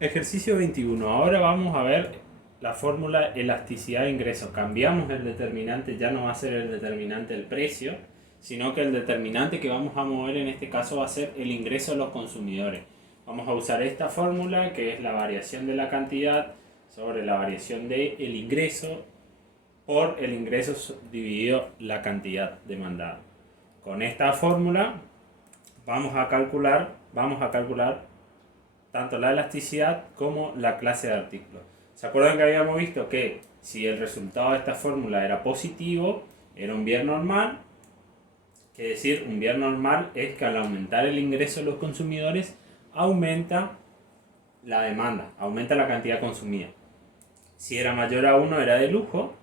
Ejercicio 21. Ahora vamos a ver la fórmula elasticidad de ingresos. Cambiamos el determinante, ya no va a ser el determinante el precio, sino que el determinante que vamos a mover en este caso va a ser el ingreso de los consumidores. Vamos a usar esta fórmula que es la variación de la cantidad sobre la variación del ingreso por el ingreso dividido la cantidad demandada. Con esta fórmula vamos a calcular tanto la elasticidad como la clase de artículo. ¿Se acuerdan que habíamos visto que si el resultado de esta fórmula era positivo, era un bien normal? Que decir, un bien normal es que al aumentar el ingreso de los consumidores, aumenta la demanda, aumenta la cantidad consumida. Si era mayor a 1 era de lujo,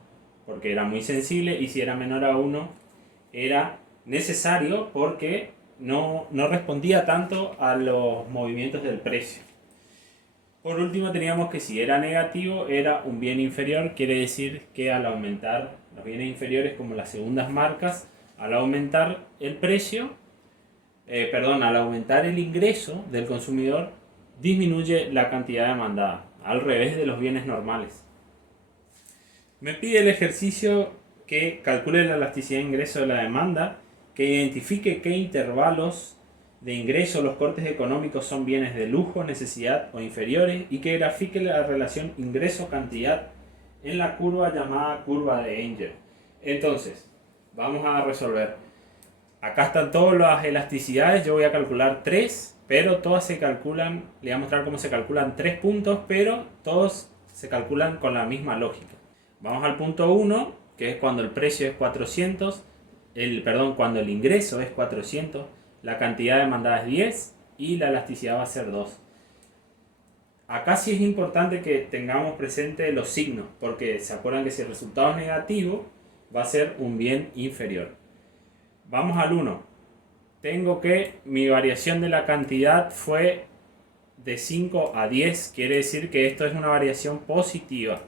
porque era muy sensible, y si era menor a 1 era necesario porque no respondía tanto a los movimientos del precio. Por último teníamos que si era negativo era un bien inferior, quiere decir que al aumentar los bienes inferiores como las segundas marcas, al aumentar el precio, al aumentar el ingreso del consumidor, disminuye la cantidad demandada, al revés de los bienes normales. Me pide el ejercicio que calcule la elasticidad de ingreso de la demanda, que identifique qué intervalos de ingreso los cortes económicos son bienes de lujo, necesidad o inferiores, y que grafique la relación ingreso-cantidad en la curva llamada curva de Engel. Entonces, vamos a resolver. Acá están todas las elasticidades, yo voy a calcular 3, pero todas se calculan, le voy a mostrar cómo se calculan 3 puntos, pero todos se calculan con la misma lógica. Vamos al punto 1, que es cuando el precio es 400, cuando el ingreso es 400, la cantidad demandada es 10 y la elasticidad va a ser 2. Acá sí es importante que tengamos presente los signos, porque se acuerdan que si el resultado es negativo, va a ser un bien inferior. Vamos al 1. Tengo que mi variación de la cantidad fue de 5 a 10, quiere decir que esto es una variación positiva.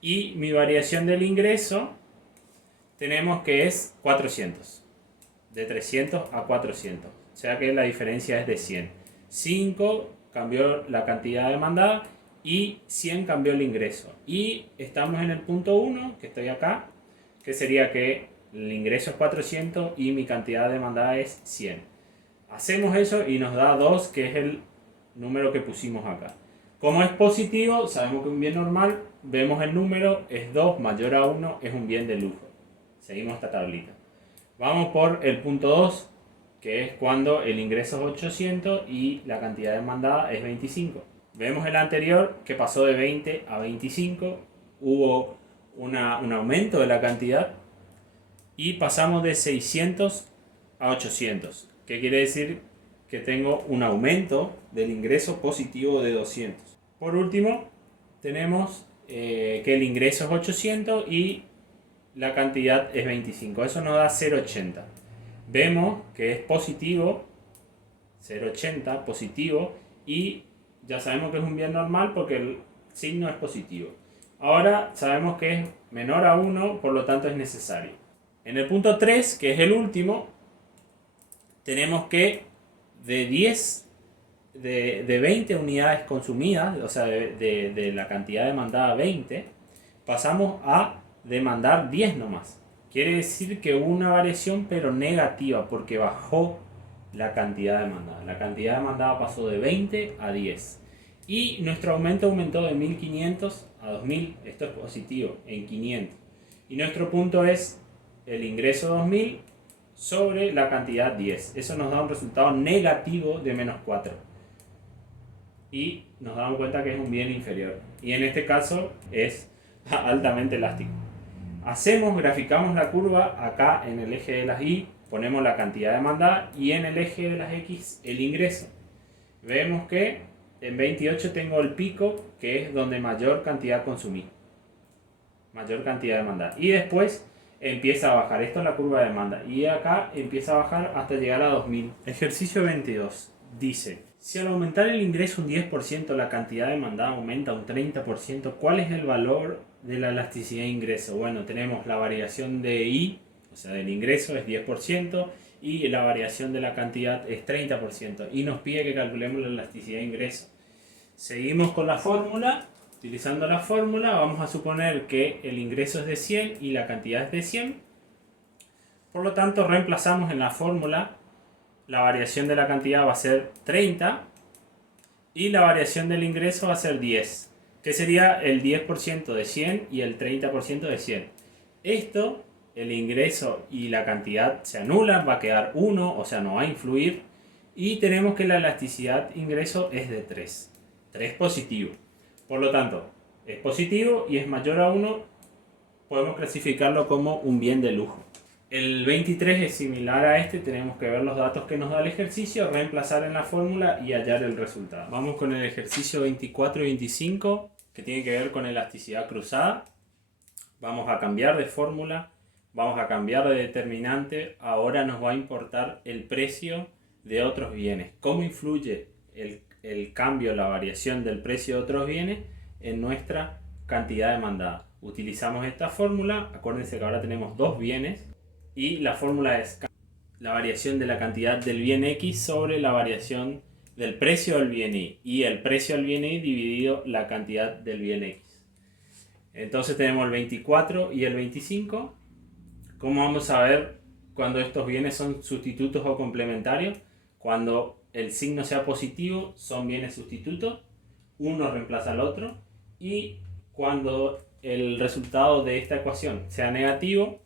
Y mi variación del ingreso tenemos que es 400, de 300 a 400, o sea que la diferencia es de 100. 5 cambió la cantidad demandada y 100 cambió el ingreso. Y estamos en el punto 1, que estoy acá, que sería que el ingreso es 400 y mi cantidad demandada es 100. Hacemos eso y nos da 2, que es el número que pusimos acá. Como es positivo, sabemos que un bien normal, vemos el número, es 2 mayor a 1, es un bien de lujo. Seguimos esta tablita. Vamos por el punto 2, que es cuando el ingreso es 800 y la cantidad demandada es 25. Vemos el anterior que pasó de 20 a 25, hubo un aumento de la cantidad y pasamos de 600 a 800. ¿Qué quiere decir? Que tengo un aumento del ingreso positivo de 200. Por último, tenemos que el ingreso es 800 y la cantidad es 25. Eso nos da 0,80. Vemos que es positivo, 0,80 positivo, y ya sabemos que es un bien normal porque el signo es positivo. Ahora sabemos que es menor a 1, por lo tanto es necesario. En el punto 3, que es el último, tenemos que de 20 unidades consumidas, o sea, de la cantidad demandada 20, pasamos a demandar 10 nomás. Quiere decir que hubo una variación pero negativa porque bajó la cantidad demandada. La cantidad demandada pasó de 20 a 10. Y nuestro aumento aumentó de 1500 a 2000. Esto es positivo, en 500. Y nuestro punto es el ingreso 2000 sobre la cantidad 10. Eso nos da un resultado negativo de menos 4. Y nos damos cuenta que es un bien inferior. Y en este caso es altamente elástico. Graficamos la curva acá en el eje de las Y, ponemos la cantidad demandada y en el eje de las X el ingreso. Vemos que en 28 tengo el pico, que es donde mayor cantidad consumí, mayor cantidad demandada. Y después empieza a bajar, esto es la curva de demanda, y acá empieza a bajar hasta llegar a 2000. Ejercicio 22 dice: si al aumentar el ingreso un 10%, la cantidad demandada aumenta un 30%, ¿cuál es el valor de la elasticidad de ingreso? Bueno, tenemos la variación de I, o sea, del ingreso es 10%, y la variación de la cantidad es 30%, y nos pide que calculemos la elasticidad de ingreso. Seguimos con la fórmula. Utilizando la fórmula vamos a suponer que el ingreso es de 100 y la cantidad es de 100. Por lo tanto, reemplazamos en la fórmula, la variación de la cantidad va a ser 30 y la variación del ingreso va a ser 10, que sería el 10% de 100 y el 30% de 100. Esto, el ingreso y la cantidad se anulan, va a quedar 1, o sea, no va a influir. Y tenemos que la elasticidad ingreso es de 3. 3 positivo. Por lo tanto, es positivo y es mayor a 1, podemos clasificarlo como un bien de lujo. El 23 es similar a este, tenemos que ver los datos que nos da el ejercicio, reemplazar en la fórmula y hallar el resultado. Vamos con el ejercicio 24 y 25, que tiene que ver con elasticidad cruzada. Vamos a cambiar de fórmula, vamos a cambiar de determinante, ahora nos va a importar el precio de otros bienes. ¿Cómo influye el cambio, la variación del precio de otros bienes en nuestra cantidad demandada? Utilizamos esta fórmula, acuérdense que ahora tenemos dos bienes y la fórmula es la variación de la cantidad del bien X sobre la variación del precio del bien Y, y el precio del bien Y dividido la cantidad del bien X. Entonces tenemos el 24 y el 25. ¿Cómo vamos a ver cuando estos bienes son sustitutos o complementarios? Cuando el signo sea positivo, son bienes sustitutos, uno reemplaza al otro, y cuando el resultado de esta ecuación sea negativo,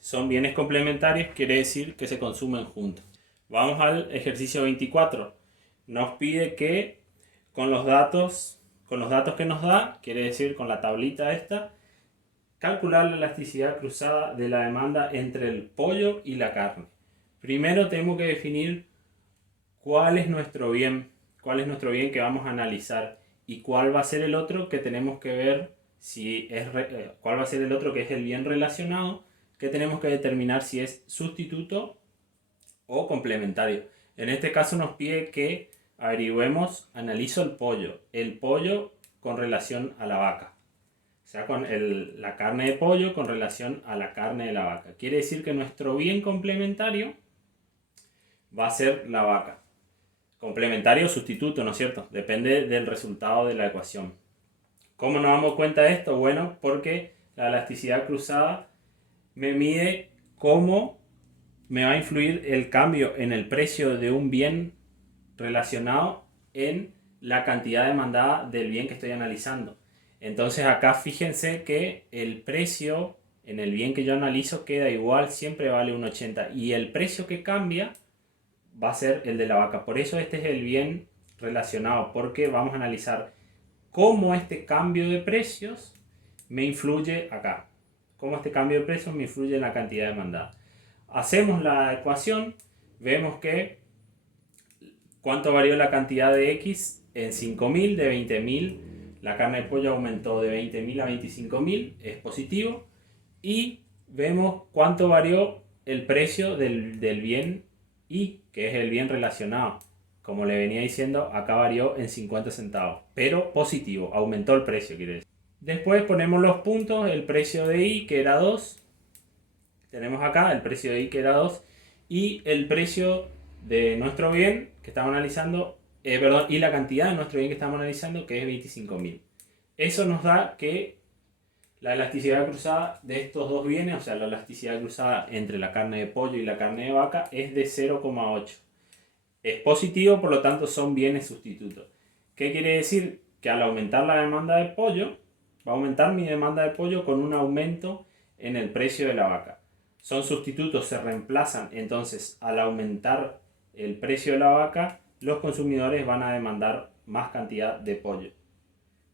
son bienes complementarios, quiere decir que se consumen juntos. Vamos al ejercicio 24. Nos pide que con los datos que nos da, quiere decir con la tablita esta, calcular la elasticidad cruzada de la demanda entre el pollo y la carne. Primero tenemos que definir cuál es nuestro bien que vamos a analizar y cuál va a ser el otro que tenemos que ver si es cuál va a ser el otro que es el bien relacionado, que tenemos que determinar si es sustituto o complementario. En este caso nos pide que analizo el pollo con relación a la vaca. O sea, con la carne de pollo con relación a la carne de la vaca. Quiere decir que nuestro bien complementario va a ser la vaca. Complementario o sustituto, ¿no es cierto? Depende del resultado de la ecuación. ¿Cómo nos damos cuenta de esto? Bueno, porque la elasticidad cruzada me mide cómo me va a influir el cambio en el precio de un bien relacionado en la cantidad demandada del bien que estoy analizando. Entonces acá fíjense que el precio en el bien que yo analizo queda igual, siempre vale 1,80 y el precio que cambia va a ser el de la vaca. Por eso este es el bien relacionado, porque vamos a analizar cómo este cambio de precios me influye acá. Cómo este cambio de precios me influye en la cantidad demandada. Hacemos la ecuación, vemos que cuánto varió la cantidad de X en 5.000, de 20.000. La carne de pollo aumentó de 20.000 a 25.000, es positivo. Y vemos cuánto varió el precio del bien Y, que es el bien relacionado. Como le venía diciendo, acá varió en 50 centavos, pero positivo, aumentó el precio, quiere decir. Después ponemos los puntos, el precio de Y, que era 2. Tenemos acá el precio de Y, que era 2. Y el precio de nuestro bien que estamos analizando, y la cantidad de nuestro bien que estamos analizando, que es 25.000. Eso nos da que la elasticidad cruzada de estos dos bienes, o sea, la elasticidad cruzada entre la carne de pollo y la carne de vaca, es de 0,8. Es positivo, por lo tanto son bienes sustitutos. ¿Qué quiere decir? Que al aumentar la demanda de pollo, va a aumentar mi demanda de pollo con un aumento en el precio de la vaca. Son sustitutos, se reemplazan, entonces al aumentar el precio de la vaca, los consumidores van a demandar más cantidad de pollo.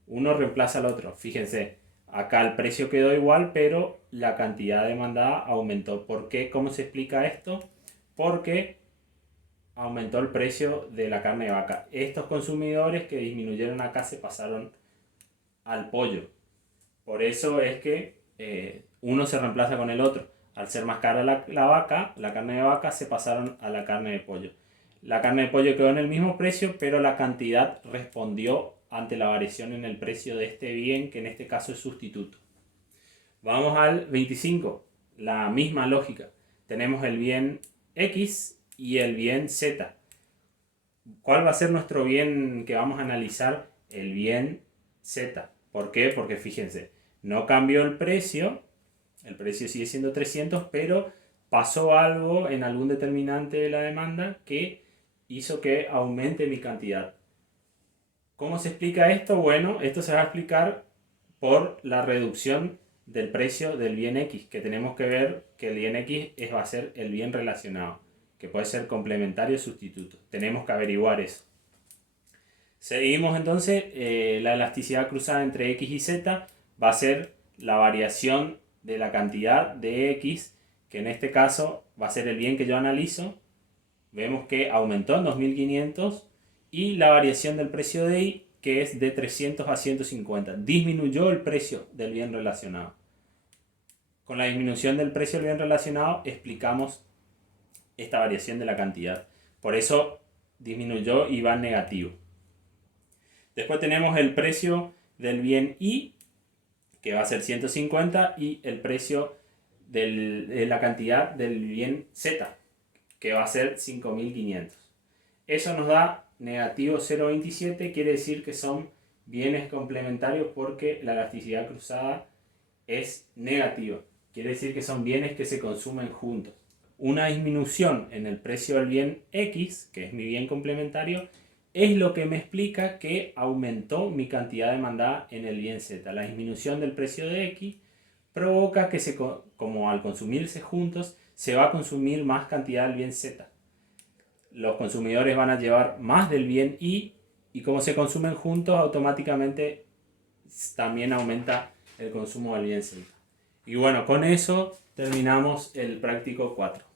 Uno reemplaza al otro, fíjense, acá el precio quedó igual, pero la cantidad demandada aumentó. ¿Por qué? ¿Cómo se explica esto? Porque aumentó el precio de la carne de vaca. Estos consumidores que disminuyeron acá se pasaron al pollo. Por eso es que uno se reemplaza con el otro. Al ser más cara la vaca, la carne de vaca, se pasaron a la carne de pollo. La carne de pollo quedó en el mismo precio, pero la cantidad respondió ante la variación en el precio de este bien, que en este caso es sustituto. Vamos al 25. La misma lógica. Tenemos el bien X y el bien Z. ¿Cuál va a ser nuestro bien que vamos a analizar el bien Z. ¿Por qué? Porque fíjense, no cambió el precio sigue siendo 300, pero pasó algo en algún determinante de la demanda que hizo que aumente mi cantidad. ¿Cómo se explica esto? Bueno, esto se va a explicar por la reducción del precio del bien X, que tenemos que ver que el bien X va a ser el bien relacionado, que puede ser complementario o sustituto. Tenemos que averiguar eso. Seguimos entonces, la elasticidad cruzada entre X y Z va a ser la variación de la cantidad de X, que en este caso va a ser el bien que yo analizo. Vemos que aumentó en 2500 y la variación del precio de Y, que es de 300 a 150. Disminuyó el precio del bien relacionado. Con la disminución del precio del bien relacionado explicamos esta variación de la cantidad. Por eso disminuyó y va en negativo. Después tenemos el precio del bien Y, que va a ser 150, y el precio de la cantidad del bien Z, que va a ser 5500. Eso nos da negativo 0,27, quiere decir que son bienes complementarios porque la elasticidad cruzada es negativa. Quiere decir que son bienes que se consumen juntos. Una disminución en el precio del bien X, que es mi bien complementario, es lo que me explica que aumentó mi cantidad demandada en el bien Z. La disminución del precio de X provoca que, como al consumirse juntos, se va a consumir más cantidad del bien Z. Los consumidores van a llevar más del bien Y como se consumen juntos, automáticamente también aumenta el consumo del bien Z. Y bueno, con eso terminamos el práctico 4.